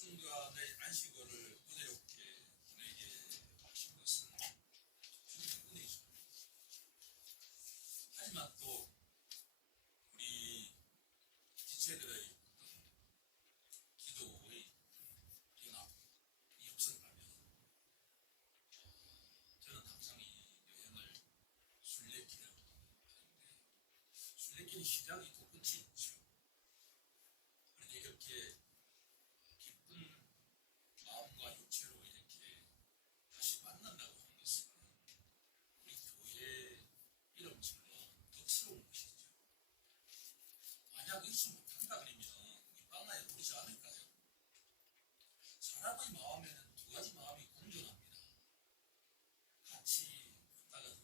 중간의 안식을 은혜롭게 보내게 하신 것은 주님의 은혜이죠. 하지만 또 우리 지체들의 기도의 연합이 없었다면 저는 항상 이 여행을 순례길이라고 하는데 순례길의 시작이 또 끝이 있죠. 그런데 이렇게 기쁜 마음과 육체로 이렇게 다시 만난다고 하는 것은 우리 교회 이름처럼 덕스러운 것이죠. 만약 이렇지 못한다 그러면 이 빵나에 오르지 않을까요? 사람의 마음에는 두 가지 마음이 공존합니다. 같이 걷다가도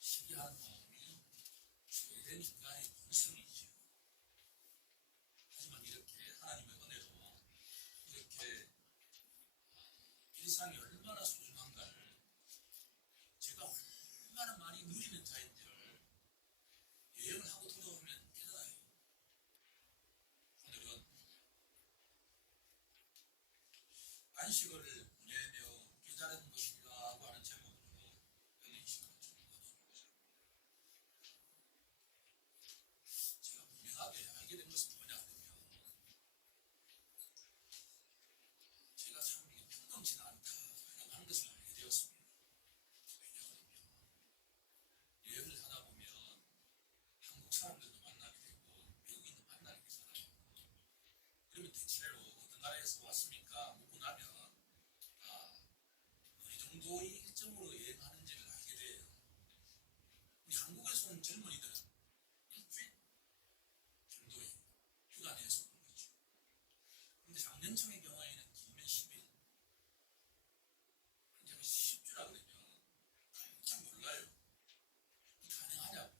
시기한 마음이 죄된 인간의 본성이죠. 하지만 이렇게 하나님의 은혜로 이렇게 일상이 얼마나 소중한가를 제가 얼마나 많이 누리는 자인지를 여행을 하고 돌아오면 깨달아요. 오늘은 안식을 보내며 깨달은 것이라고 하는 제목으로 은혜의 시간을 좀 나눠보고자 합니다. 제가 분명하게 알게 된 것은 뭐냐 하면 제가 참 이게 평범치는 않다라고 하는 것을 알게 되었습니다. 왜냐하면 여행을 하다 보면 한국 사람들도 만나게 되고 외국인도 만나게 되잖아요. 그러면 대체로 어떤 나라에서 왔습니까? 묻고 나면 어느 정도의 일정으로 여행하는지를 알게 돼요. 우리 한국에서 온 젊은이들은 일주일 정도의 휴가 내서 오는 거죠. 그런데 장년층의 경우에는 길면 10일. 제가 10주라 그러면 깜짝 놀라요. 가능하냐고.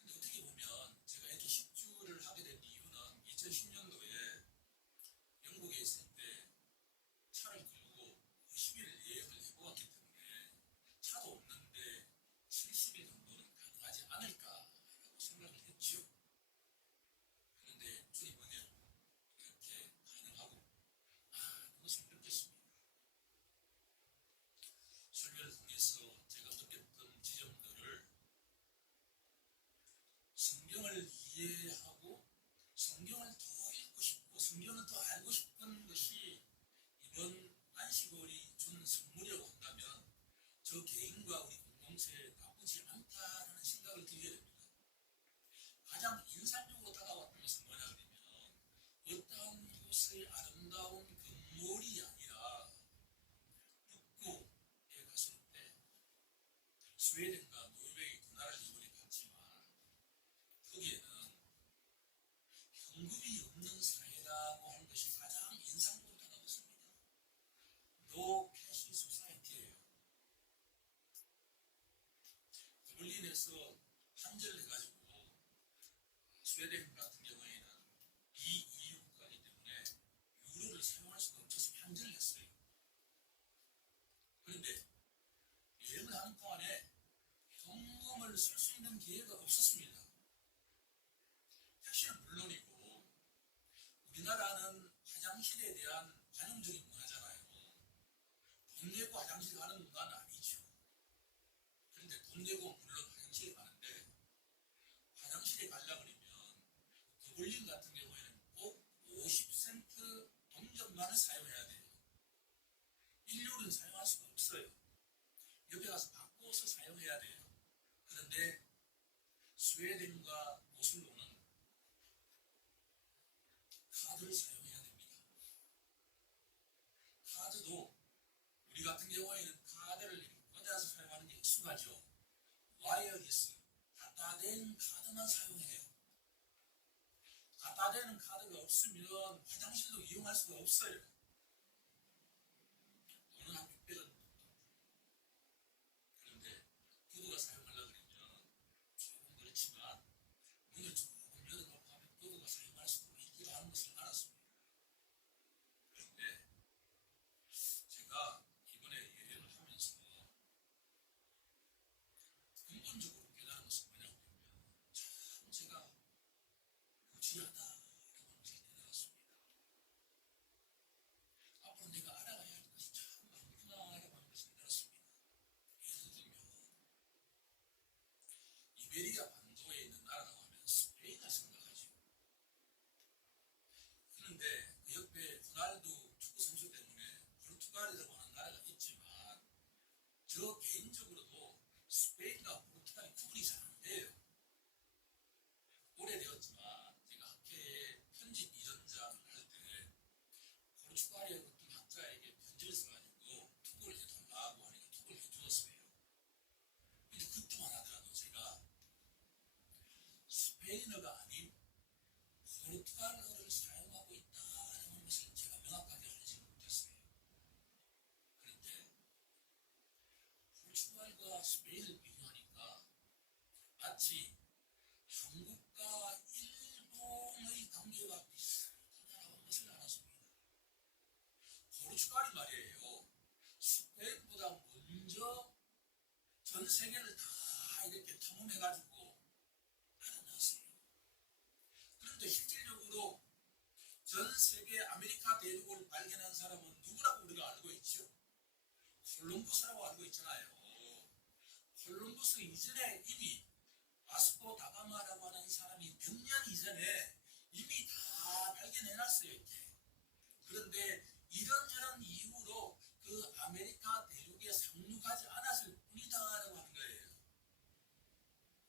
근데 어떻게 보면 제가 이렇게 10주를 하게 된 이유는 2010년도에 영국에 있을 때 차를 끌고 50일 여행을 해보았기 때문에 차도 없는데 70일 정도는 가능하지 않을까라고 생각을 했죠. 그런데 주님 은혜로 이렇게 가능하고 그것을 느꼈습니다. 설교를 통해서 제가 느꼈던 지점들을 성경을 이해하고 성경을 더 읽고 싶고 성경을 더 알고 싶은 것이 이번 안식월이 준 선물이라고 한다면 저 개인과 우리 공동체에 나쁘지 않다라는 생각을 들게 됩니다. 가장 인상적으로 다가왔던 것은 뭐냐 그러면 어떠한 곳의 아름다운 건물이 아니라 북부에 갔을 때 스웨덴과 노르웨이 두 나라를 이번에 갔지만 거기에는 현금이 없는 사회라고 하는 것이 가장 인상적으로 다가왔습니다. 노 캐시 소사이티예요. 더블린에서 환전을 해가지고 스웨덴 같은 경우에는 비EU 국가이기 때문에 유로를 사용할 수가 없어서 환전을 했어요. 그런데 여행을 하는 동안에 현금을 쓸 수 있는 기회가 없었습니다. 택시는 물론이고 우리나라는 화장실에 대한 관용적인 문화잖아요. 돈 내고 화장실 가는 문화는 아니죠. 그런데 돈 내고 물론 화장실에 가는데 화장실에 가려고 그러면 더블린 같은 경우에는 꼭 50센트 동전만을 사용해야 돼요. 1유로는 사용할 수가 없어요. 옆에 가서 바꿔서 사용해야 돼요. 그런데 스웨덴과 오슬로는 카드를 사용해야 됩니다. 카드도 우리 같은 경우에는 카드를 꽂아서 사용하는 게 익숙하죠. 와이어리스, 갖다 댄 카드만 사용해요. 갖다 대는 카드가 없으면 화장실도 이용할 수가 없어요. 돈은 한 600원. 그런데 부부가 사용하려고 그러면 조금 그렇지만 문을 조금 열어놓고 하면 부부가 사용할 수도 있기도 하는 것을 알았습니다. 그런데 제가 이번에 여행을 하면서 근본적으로 깨달은 것은 뭐냐고 하면 참 제가 무지하다 마치 한국과 일본의 관계와 비슷하다는 것을 알았습니다. 포르투갈이 말이에요. 스페인보다 먼저 전 세계를 다 이렇게 탐험해가지고 알아놨어요. 그런데 실질적으로 전 세계 아메리카 대륙을 발견한 사람은 누구라고 우리가 알고 있죠? 콜럼버스라고 알고 있잖아요. 콜럼버스 이전에 이미 바스코 다가마라고 하는 사람이 100년 이전에 이미 다 발견해놨어요. 이렇게. 그런데 이런저런 이유로 그 아메리카 대륙에 상륙하지 않았을 뿐이다라고 하는 거예요.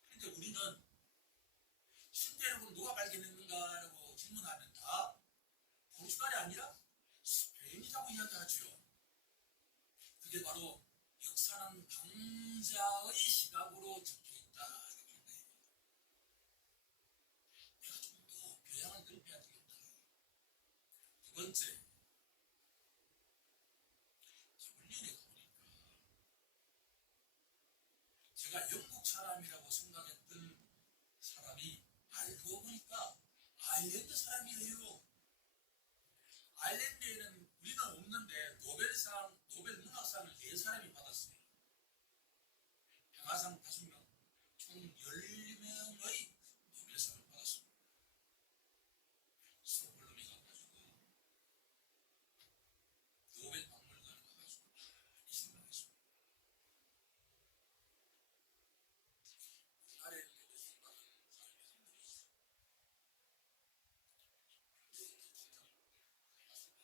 그런데 우리는 신대륙은 누가 발견했는가라고 질문하면 다 포르투갈이 아니라 스페인이라고 이야기하죠. 그게 바로 역사는 강자의 시각으로 적혀 있다라고 하는 거예요. 내가 좀 더 교양을 넓혀야 되겠다. 두 번째, berlin에 가보니까 제가 영국 사람이라고 생각했던 사람이 알고 보니까 아일랜드 사람이에요. 아일랜드에는 우리는 없는데 노벨 문학상을 4사람이 받았어요. 평화상 5명, 총 10명의 노벨상을 받았습니다. 스톡홀름에 가가지고 노벨 박물관을 가가지고 많이 생각했습니다. 우리나라에 노벨상 받은 사람이 한 분이 있어요.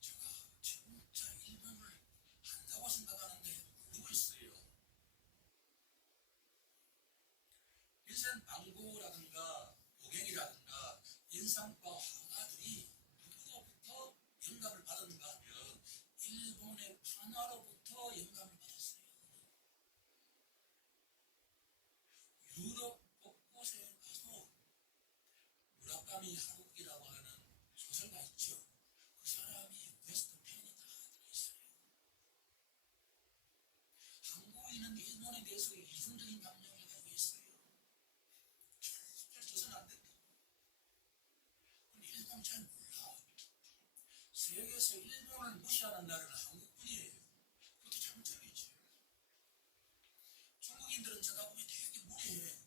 제가 진짜 일본을 한다고 생각하는데 모르고 있어요. 빈센트 반 고흐라든가 고갱이라든가 인상파 화가들이 누구로부터 영감을 받았는가 하면 일본의 판화로부터 영감을 받았어요. 유럽 곳곳에 가서 무라카미 하루키라고 하는 소설가 있죠. 그 사람이 베스트 편이 다 들어있어요. 한국인은 일본에 대해서 이중적인 감정을 가지고 있어요. 절대 져서는 안 된다. 근데 일본 잘 몰라. 세계에서 일본을 무시하는 나라는 한국뿐이에요. 그것도 잘못적이지. 중국인들은 제가 보기엔 되게 무례해.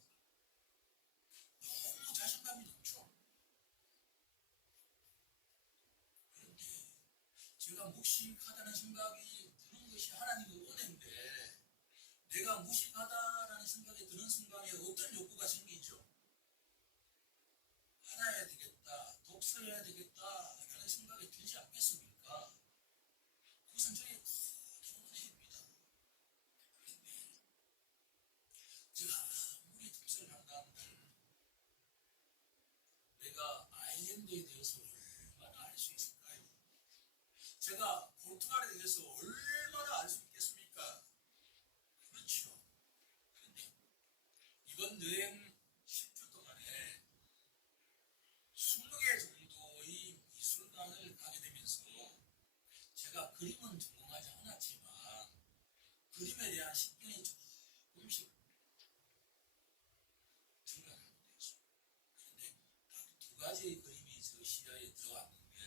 너무 자신감이 넘쳐. 그런데 제가 묵직하다는 생각이 드는 것이 하나님의 은혜인데 내가 무식하다라는 생각이 드는 순간에 어떤 욕구가 생기죠? 알아야 되겠다, 독서해야 되겠다라는 생각이 들지 않겠습니까? 그것은 저의 큰 은혜입니다. 그런데 제가 아무리 독서를 한다 한들 내가 아일랜드에 대해서 얼마나 알 수 있을까요? 제가 포르투갈에 대해서 얼마나 알 수 있겠습니까? 그렇죠. 그런데 이번 여행 10주 동안에 20개 정도의 미술관을 가게 되면서 제가 그림은 전공하지 않았지만 그림에 대한 식견이 조금씩 증가하고 되었습니다. 그런데 딱 2가지의 그림이 저 시야에 들어왔는데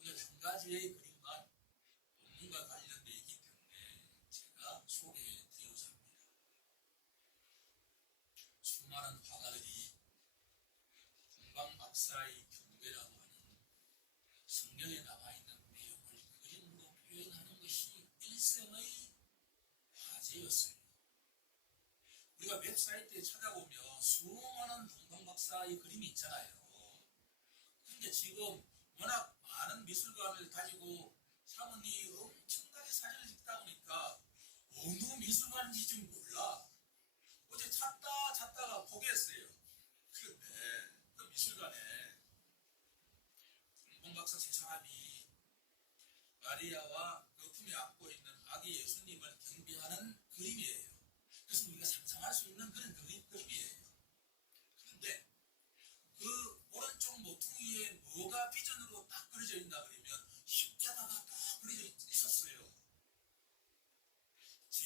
오늘 한 가지의 그림만 본문과 관련되어 있기 때문에 제가 소개해드리고자 합니다. 수많은 화가들이 동방박사의 경배라고 하는 성경에 나와 있는 내용을 그림으로 표현하는 것이 일생의 화제였어요. 우리가 웹사이트에 찾아보면 수많은 동방박사의 그림이 있잖아요. 그런데 지금 워낙 많은 미술관을 가지고 사모님이 엄청나게 사진을 찍다 보니까 어느 미술관인지 좀 몰라. 어제 찾다가 포기했어요. 그런데 그 미술관에 동방박사 3사람이 마리아와 그 품에 안고 있는 아기 예수님을 경배하는 그림이에요. 그래서 우리가 상상할 수 있는 그런 그림이에요.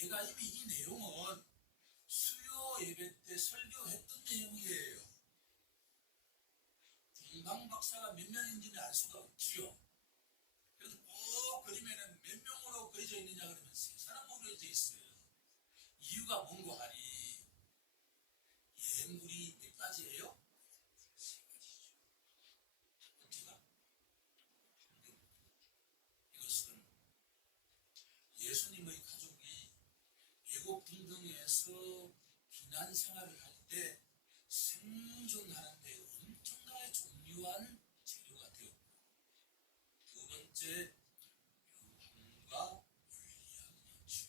제가 이미 이 내용은 수요 예배 때 설교했던 내용이에요. 동방 박사가 몇 명인지는 알 수가 없지요. 그래서 꼭 그림에는 몇 명으로 그려져 있느냐 그러면 세 사람으로 그려져 있어요. 이유가 뭔고 하니 예물이 몇 가지예요? 세 가지죠. 번째가 이것은 예수님의 가족이 애국 등등에서避難 생활을 할 때 생존하는 데 엄청나게 중요한 재료가 되었고, 두 번째 유황과 물약이었죠.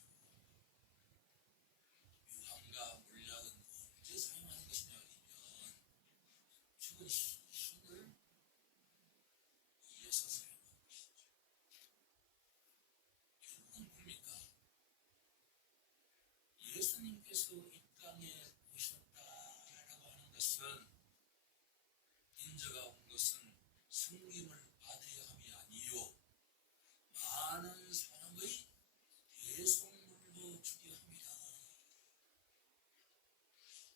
유황과 물약은 언제 사용하는 것이냐 하면 죽은 시신을 위해서 사용하는 것이죠. 결국은 뭡니까? 예수님께서 이 땅에 오셨다라고 하는 것은, 인자가 온 것은 섬김을 받아야 함이 아니요 많은 사람의 대속물로 주게 합니다.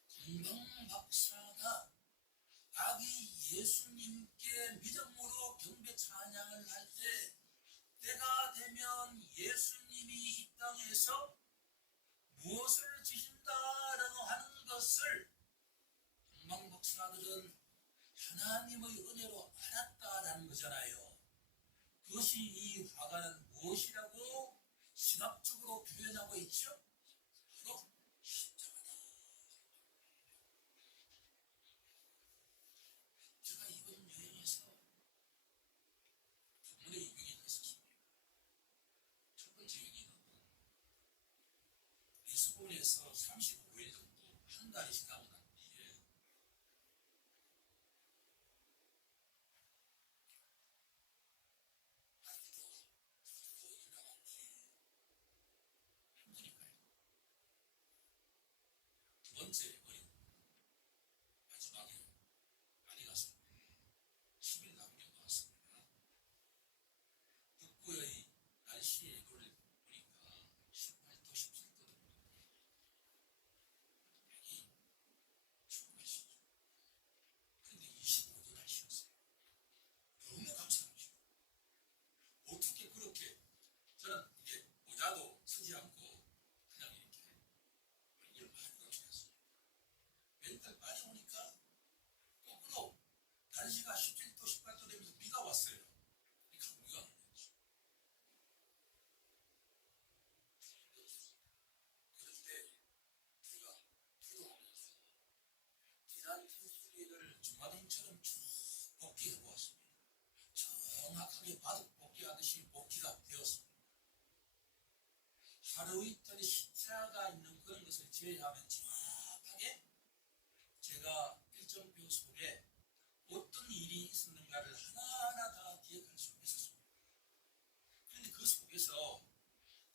금방 박사가 아기 예수님께 믿음으로 경배 찬양을 할 때 때가 되면 예수님이 이 땅에서 무엇을 지신다라고 하는 것을 동방 박사들은 하나님의 은혜로 알았다라는 거잖아요. 그것이 이 화가는 무엇이라고 시각적으로 표현하고 있죠? 바로 십자가다. 제가 이번 여행에서 두 번의 유행이 있었습니다. 첫 번째 유행은 리스본에서 35일 정도, 한 달이 지나고 난 뒤에 아직도 일어나기 힘드니까요. 두 번째 어려움, 마지막에 많이 갔습니다. 10일 남겨 놓았습니다. 북부의 날씨 예보를 보니까 18도, 17도 정도 여기 추운 날씨죠. 그런데 25도 날씨였어요. 너무 감사하죠. 어떻게 그렇게, 저는 이게 모자도 쓰지 않고 그냥 이렇게 이걸 많이 감사했어요. 맨날 많이 오니까 거꾸로 날씨가 17도, 18도 되면서 비가 왔어요. 이 감기가 안 났죠. 그럴 때 비가 들어오면서 지난 테스트를 주마등처럼 쭉 복귀해 보았습니다. 정확하게 바둑 복귀하듯이 복귀가 되었습니다. 하루 이틀 시차가 있는 그런 것을 제외하면 정확하게 제가 일정표 속에 어떤 일이 있었는가를 하나하나 다 기억할 수 있었습니다. 그런데 그 속에서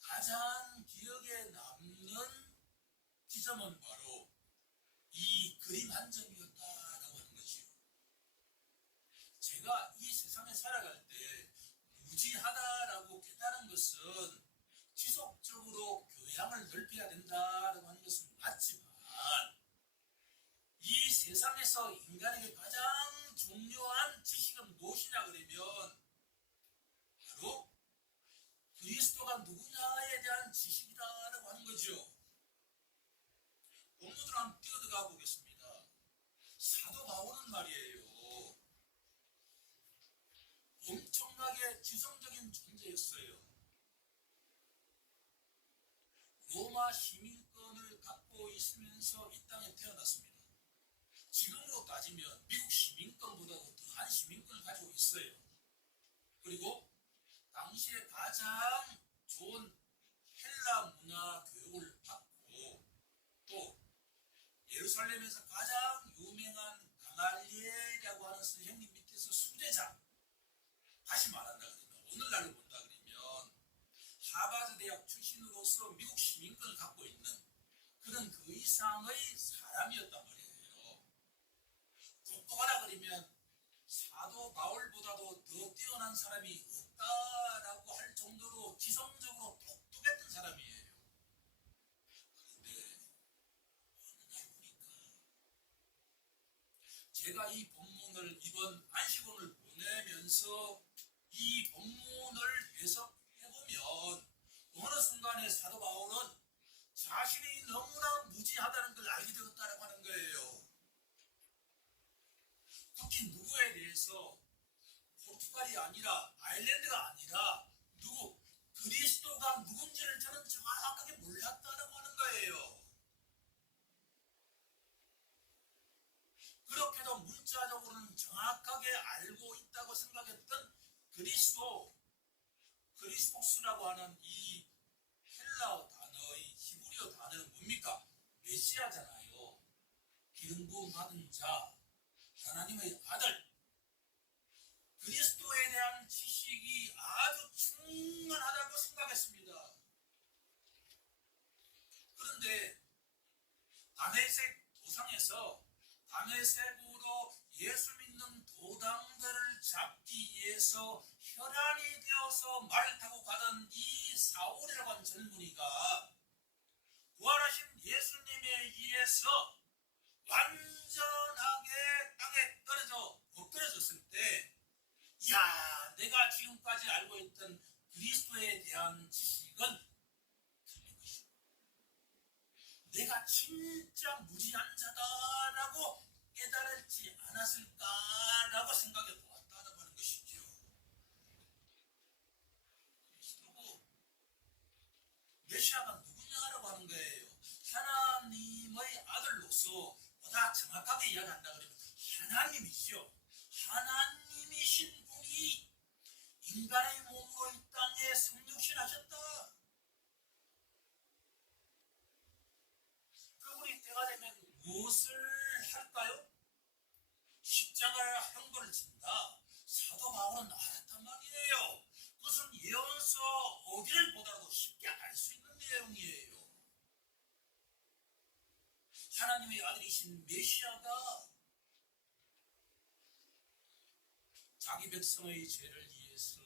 가장 기억에 남는 지점은 바로 이 그림 한 점이었다라고 하는 것이요. 제가 이 세상에 살아갈 때 무지하다라고 깨달은 것은 지속적으로 교양을 넓혀야 된다라고 하는 것은 맞지만, 이 세상에서 인간에게 가장 중요한 지식은 무엇이냐 그러면 바로 그리스도가 누구냐에 대한 지식이다라고 하는 거죠. 본문으로 한번 뛰어들어가 보겠습니다. 사도 바울은 말이에요, 엄청나게 지성적인 존재였어요. 로마 시민권을 갖고 있으면서 이 땅에 태어났습니다. 지금으로 따지면 미국 시민권보다도 더한 시민권을 가지고 있어요. 그리고 당시에 가장 좋은 헬라 문화 교육을 받고, 또 예루살렘에서 가장 유명한 가말리엘이라고 하는 선생님 밑에서 수제자, 다시 말한다 그러면 오늘날로 본다 그러면 하버드 대학 출신으로서 미국 시민권을 갖고 있는 그런 그 이상의 사람이었단 말이에요. 똑똑하다 그러면 사도 바울보다도 더 뛰어난 사람이 없다라고 할 정도로 지성적으로 똑똑했던 사람이에요. 보면서 이 본문을 해석해보면 어느 순간에 사도 바울은 자신이 너무나 무지하다는 걸 알게 되었다고 하는 거예요. 특히 누구에 대해서 포르투갈이 아니라 아일랜드가 아니라 누구 그리스도가 누군지를 저는 정확하게 몰랐다고 하는 거예요. 그렇게도 문자적으로는 정확하게 알고 있다고 생각했던 그리스토스라고 하는 이 헬라어 단어의 히브리어 단어는 뭡니까? 메시아잖아요. 기름 부음 받은 자, 하나님의 아들. 그리스도에 대한 지식이 아주 충만하다고 생각했습니다. 그런데 다메섹 도상에서 다메섹으로 예수 믿는 도당들을 잡기 위해서 혈안이 되어서 말을 타고 가던 이 사울이라고 하는 젊은이가 부활하신 예수님에 의해서 완전하게 땅에 엎드려졌을 때, 야, 내가 지금까지 알고 있던 그리스도에 대한 지식은 틀린 것이다. 내가 진짜 무지한 자다라고 깨달았지 않았을까라고 생각해 보았다는 하는 것이죠. 그리스도고 메시아가 누구냐라고 하는 거예요. 하나님의 아들로서 보다 정확하게 이야기한다 그러면 하나님이죠. 하나님이신 분이 인간의 몸으로 이 땅에 성육신하셨다. 그분이 때가 되면 무엇을 할까요? 십자가의 형벌을 진다. 사도 바울은 알았단 말이에요. 그것은 예언서 어디를 보더라도 쉽게 알 수 있는 내용이에요. 하나님의 아들이신 메시아가 자기 백성의 죄를 위해서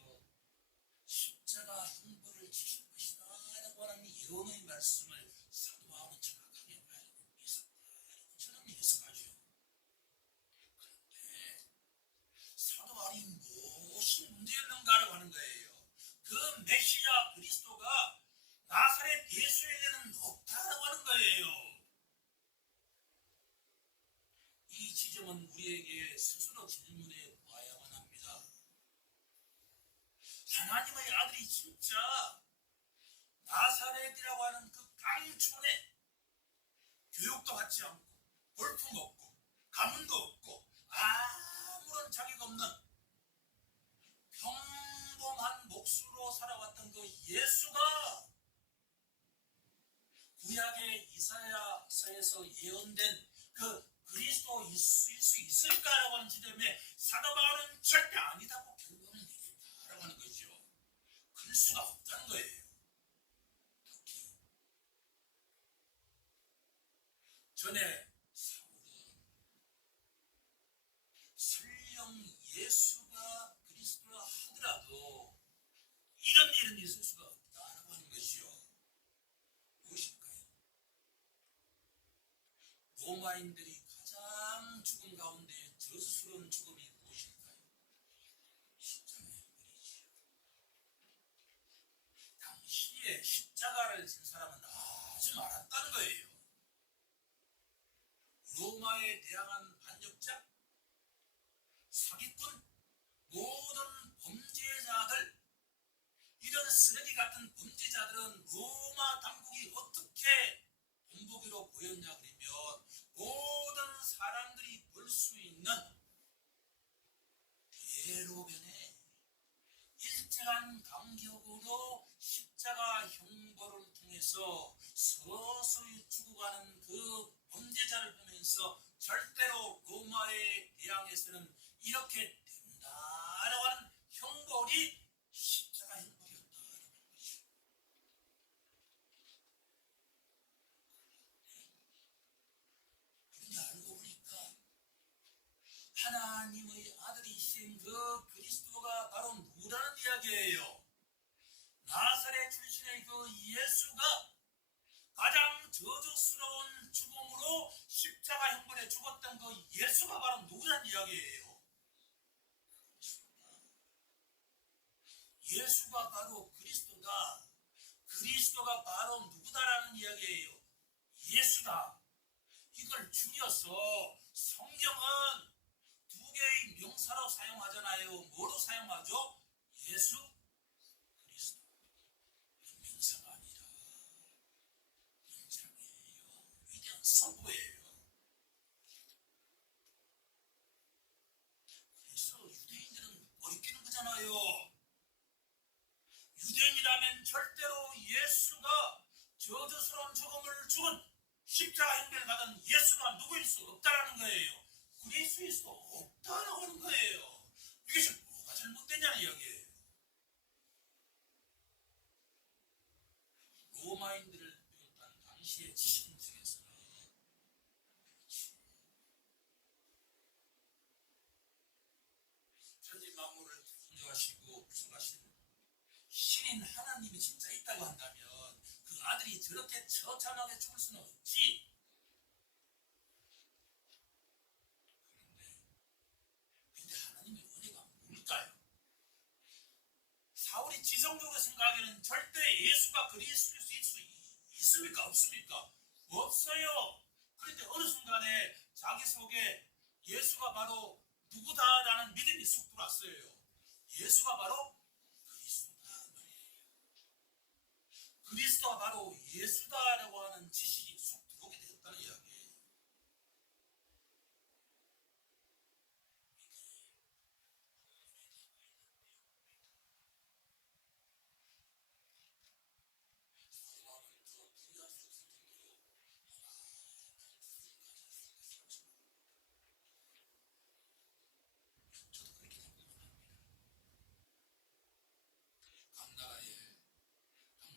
십자가 형벌을 지실 것이다 라고 하는 예언의 말씀을 사도 바울은 정확하게 알고 있었다라고 저는 해석하죠. 그런데 사도 바울이 무엇이 문제였는가라고 하는 거예요. 그 메시아 그리스도가 나사렛 예수에게는 없다라고 하는 거예요. 이 지점은 우리에게 스스로 질문해 봐야만 합니다. 하나님의 아들이 진짜 나사렛이라고 하는 그 깡촌에 교육도 받지 않고 볼품 없고 가문도 없고 아무런 자격 없는 평범한 몫으로 살아왔던 그 예수가 구약의 이사야서에서 예언된 그 그리스도일 수 있을까라고 하는 지점에 사도 바울은 절대 아니다고 결론을 내린다라고 하는 거죠. 그럴 수가 없다는 거예요. 특히 전에 사울은 설령 예수가 그리스도라 하더라도 이런 일은 있을 수가 없다라고 하는 것이요. 무엇일까요? 로마인들이 가장 죽음 가운데 저수스러운 죽음이 무엇일까요? 십자가의 형벌이지요. 당시에 십자가를 진 사람은 아주 많았다는 거예요. 로마에 대항한 반역자, 사기꾼, 모든 범죄자들, 이런 쓰레기 같은 범죄자들은 로마 당국이 어떻게 본보기로 보였냐 그러면 모든 사람들이 볼 수 있는 대로변에 일정한 간격으로 십자가 형벌을 통해서 서서히 죽어가는 그 범죄자를 보면서 절대로 로마에 대항해서는 이렇게 된다라고 하는 형벌이 십자가 형벌이었다라는 것이죠. 그런데 알고 보니까 하나님의 아들이신 그 그리스도가 바로 누구라는 이야기예요. 나사렛 출신의 그 예수가 가장 저주스러운 죽음으로 십자가 형벌에 죽었던 그 예수가 바로 누구란 이야기예요. 그리스도가 바로 누구다라는 이야기예요. 예수다. 이걸 줄여서 성경은 두 개의 명사로 사용하잖아요. 뭐로 사용하죠? 예수 그리스도. 명사가 아니라 명장이에요. 위대한 선포예요. 그래서 유대인들은 어리끼는 거잖아요. 유대인이라면 절대로 예수가 저주스러운 죽음을 죽은 십자가 형벌을 받은 예수가 누구일 수 없다라는 거예요. 그리스도일 수 없다라고 하는 거예요. 이것이 뭐가 잘못되냐는 이야기예요. 로마인들을 비롯한 당시의 지식인 중에서는 천지 만물을 창조하시고 구성하신 신인 하나님이 진짜 있다고 한다면 그 아들이 저렇게 처참하게 죽을 수는 없지. 근데 하나님의 은혜가 뭘까요? 사울이 지성적으로 생각하기에는 절대 예수가 그리스도일 수 있습니까? 없습니까? 없어요. 그런데 어느 순간에 자기 속에 예수가 바로 누구다라는 믿음이 쑥 들어왔어요. 예수가 바로 그리스도다 말이에요. 그리스도가 바로 예수다라고 하는 지식이 쑥 들어오게 되었다는 이야기예요. 저도 그렇게 생각합니다. 각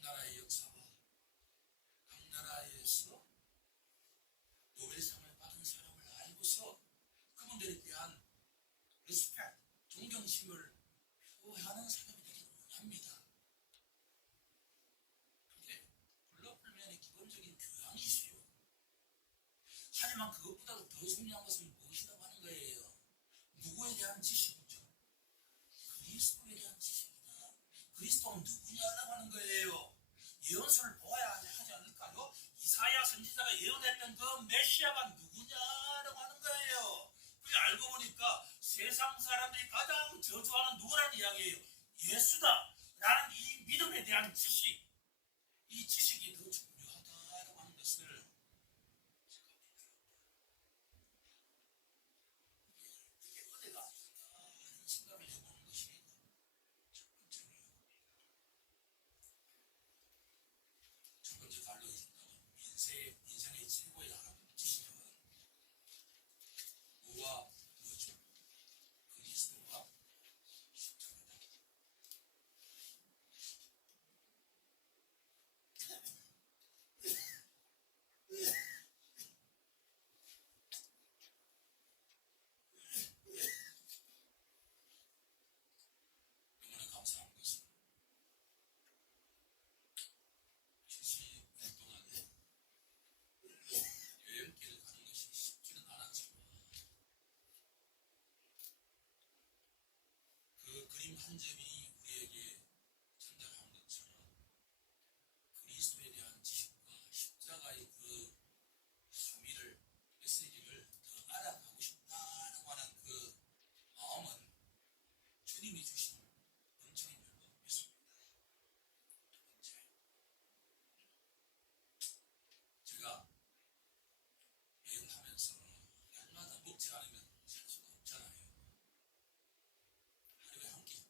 나라의 역사와 각 나라에서 노벨상을 받은 사람을 알고서 그분들에 대한 리스펙트, 존경심을 표하는 사람이 되기를 원합니다. 그게 글로벌맨의 기본적인 교양이지요. 하지만 그것보다도 더 중요한 것은 무엇이라고 하는 거예요? 누구에 대한 지식이죠? 그리스도에 대한 지식이다. 그리스도가 누구냐라고 하는 거예요. 예언서를 보아야 하지 않을까요? 이사야 선지자가 예언했던 그 메시아가 누구냐라고 하는 거예요. 그게 알고 보니까 세상 사람들이 가장 저주하는 누구라는 이야기예요. 예수다 라는 이 믿음에 대한 지식, 이 지식이 더 중요하다라고 하는 것을 그게 은혜가 아닐까 하는 생각을 해보는 것이 첫 번째로요. 첫 번째 달로 인생의 최고의 지식은 뭐와 뭐죠? 그리스도와 십자가다. 너무나 감사한 것은 70년 동안 여행길을 가는 것이 쉽지는 않았지만 그 그림 한 점이 우리에게 전달한 것처럼 그리스도에 대한 지식과 십자가의 그 함의를, 메시지를 더 알아가고 싶다라고 하는 그 마음은 주님이 주신 은총인 줄로 믿습니다. 두 번째, 제가 여행하면서 날마다 먹지 않으면 살 수가 없잖아요. 하루에 한 끼.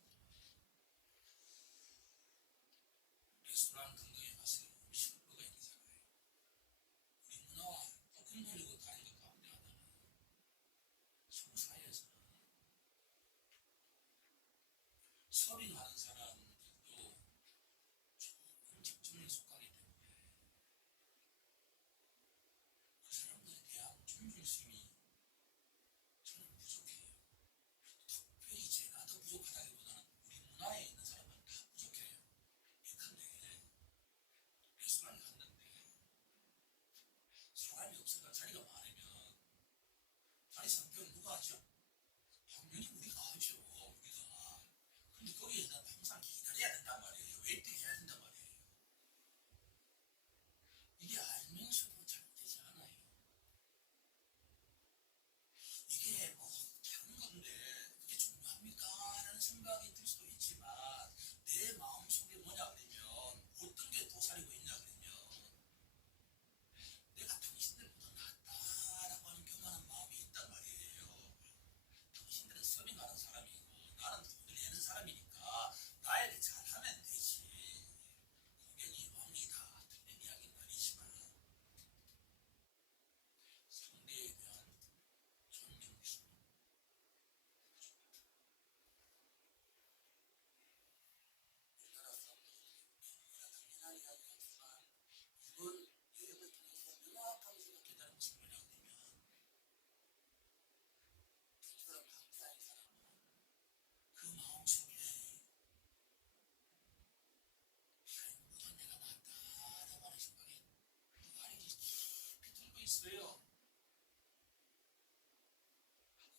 있어요.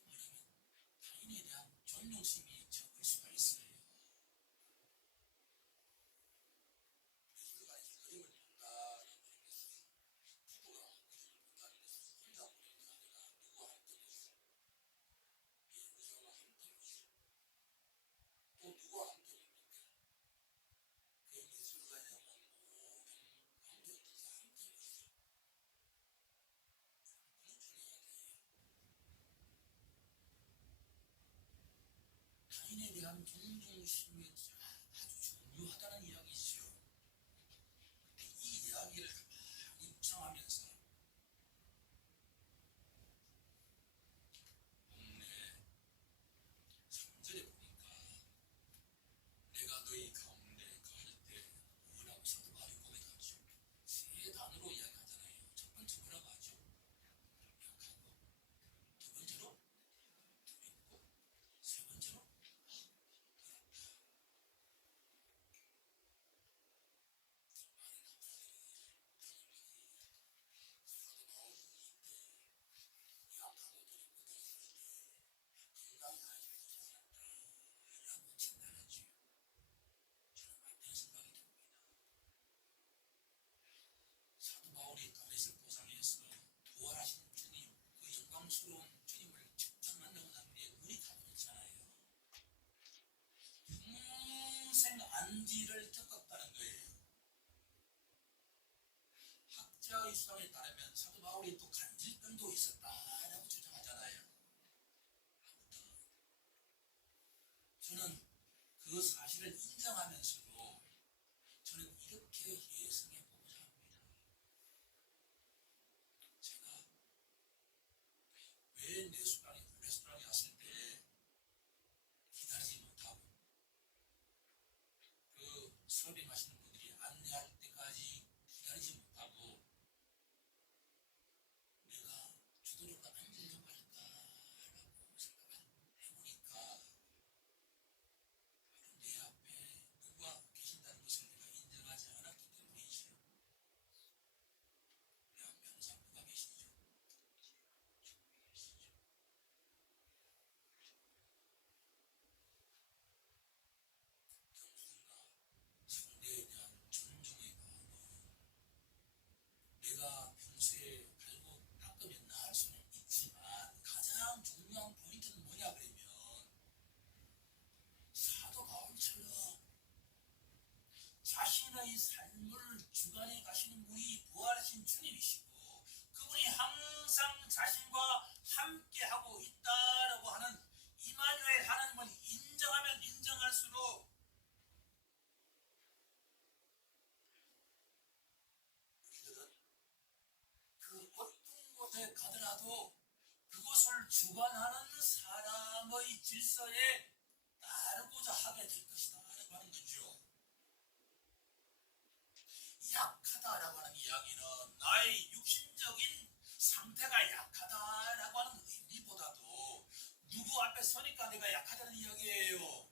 말하면 타인에 대한 존경심이 적을 수가 있어요. 예술가 그림을 본다라고 하면서 부부가 그림을 본다는 것은 혼자 보는 게 아니라 누구와 함께 보시고 예술가와 함께 보시고 또 누구와 함께 봅니까? 그 예술가냐면 모든 관객들과 함께 보시고 중요해야 돼요. 타인에 대한 존중심이 아주 중요하다는 이야기죠. 근데 이 이야기를 가만히 묵상하면서 본문의 3절에 보니까 내가 너희 가운데 거할 때 뭐라고 사도 바울이 고백하죠. 세 단어로 이야기하잖아요. 첫 번째 뭐라고 하죠? 약하고, 두 번째로 두렵고, 세 번째로 약하고 두렵고 건강이 아주 좋지 않다라고 진단하죠. 저는 맞다는 생각이 듭니다. 사도 바울이 다메섹 도상에서 부활하신 주님, 그 영광스러운 주님을 직접 만나고 난 뒤에 눈이 가버렸잖아요. 평생 안지를 겪었다는 거예요. 학자의 수상에 따르면 사도 바울이 또 간질병도 있었다라고 주장하잖아요. 아무튼 저는 그 사실을 인정하면서도 저는 이렇게 예상해 보고자 합니다. 제가 왜 레스토랑에 왔을 때 기다리지 못하고 그 서빙하시는 분들이 안내할 때까지 기다리지 못하고 내가 주도로가 앉으려고 할까라고 생각을 해보니까 바로 내 앞에 누가 계신다는 것을 내가 인정하지 않았기 때문이죠. 내 앞에 항상 누가 계시죠? 겸손과 상대에 대한 존중의 마음은 내가 평소에 갈고 닦으면 나을 수는 있지만 가장 중요한 포인트는 뭐냐 그러면 사도 바울처럼 자신의 삶을 주관해 가시는 분이 부활하신 주님이시고 그분이 항상 자신과 함께하고 있다라고 하는 이마누엘 하나님을 인정하면 인정할수록 우리들은 그 어떤 곳에 가더라도 그곳을 주관하는 사람의 질서에 따르고자 하게 될 것이다 라고 하는 거죠. 약하다라고 하는 이야기는 나의 육신적인 상태가 약하다라고 하는 의미보다도 누구 앞에 서니까 내가 약하다는 이야기예요.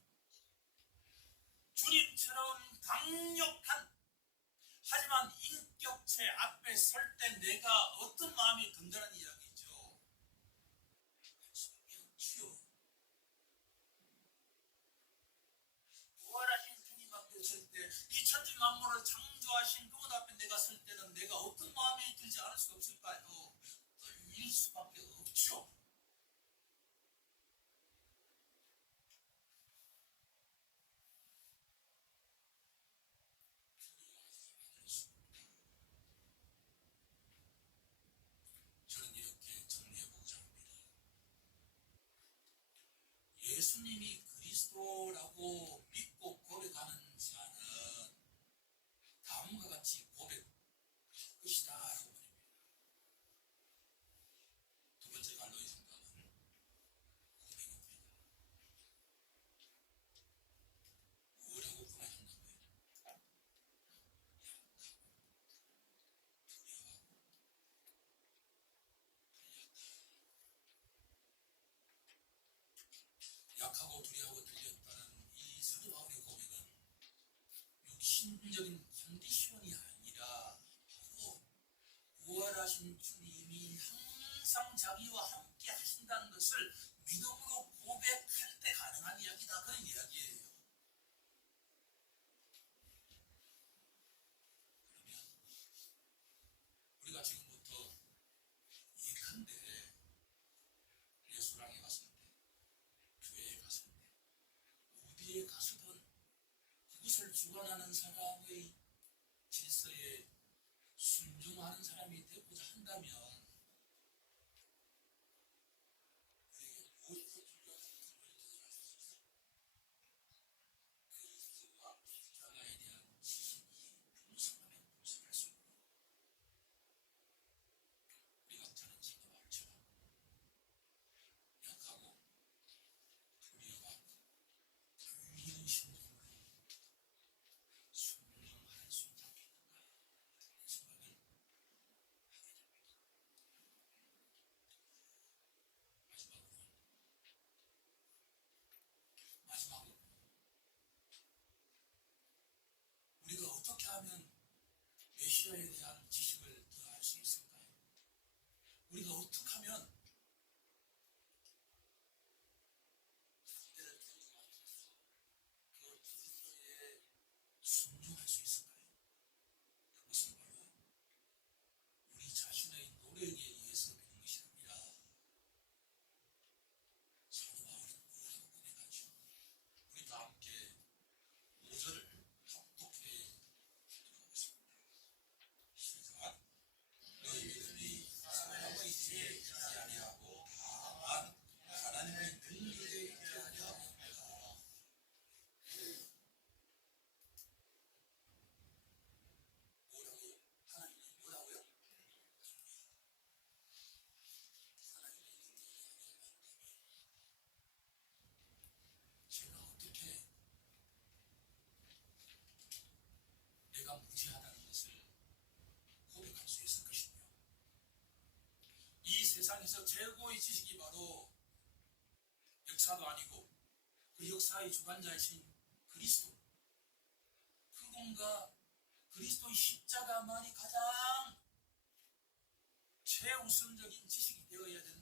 주님처럼 강력한 하지만 인격체 앞에 설 때 내가 어떤 마음이 든다는 이야기죠. 수없지요. 부활하신 주님 앞에 설 때 이 천지 만물을 창조하신 그분 앞에 내가 설 때는 내가 어떤 마음이 들지 않을 수 없을까요? 떨릴 수밖에 없죠. 저는 이렇게 정리해보고자 합니다. 예수님이 그리스도라고 믿고 고백하는 자는 다음과 같이 고백할 것이다 라고 말입니다. 두 번째 갈로의 성경은 고백입니다. 뭐라고 고백한다고요? 약하고 두려워하고 들렸다는 이 사도 바울의 고백은 육신적인 컨디션이 아니라 바로 부활하신 위대하신 주님이 항상 자기와 함께 하신다는 것을 믿음으로 고백할 때 가능한 이야기다, 그런 이야기예요. 그러면 우리가 지금부터 예컨대 레스토랑에 갔을 때, 교회에 갔을 때, 어디에 가서든 그것을 주관하는 사람의 질서에 순종하는 사람이 되고자 한다면 우리에게 무엇이 더 중요한지 그리스도와 십자가에 대한 지식이 풍성하면 풍성할수록 우리가 저는 지금 말처럼 약하고 두려워하고 떨리는 심령으로 순종할 수 있지 않겠는가 하는 생각을 하게 됩니다. 마지막으로 우리가 어떻게 하면 메시아에 대한 지식을 더 알 수 있을까요? 우리가 어떻게 하면 상대를 통해서 그 그리스도에 순종할 수 있을까요? 그것은 바로 우리 자신의 노력에 의해서 되는 것이 아니라 사도 바울은 뭐라고 고백하죠? 우리 다 함께 5절을 합독해 읽어보겠습니다. 시작. 너희 믿음이 사람의 지혜에 있지 아니하고 다만 하나님의 능력에 있게 하려 합니다. 뭐라고요? 하나님이 뭐라고요? 하나님의 능력에 하려 한다면 제가 어떻게 내가 무지하다는 것을 고백할 수 있을 것이며, 이 세상에서 최고의 지식이 바로 역사도 아니고 그 역사의 주관자이신 그리스도, 그분과 그리스도의 십자가만이 가장 최우선적인 지식이 되어야 된다.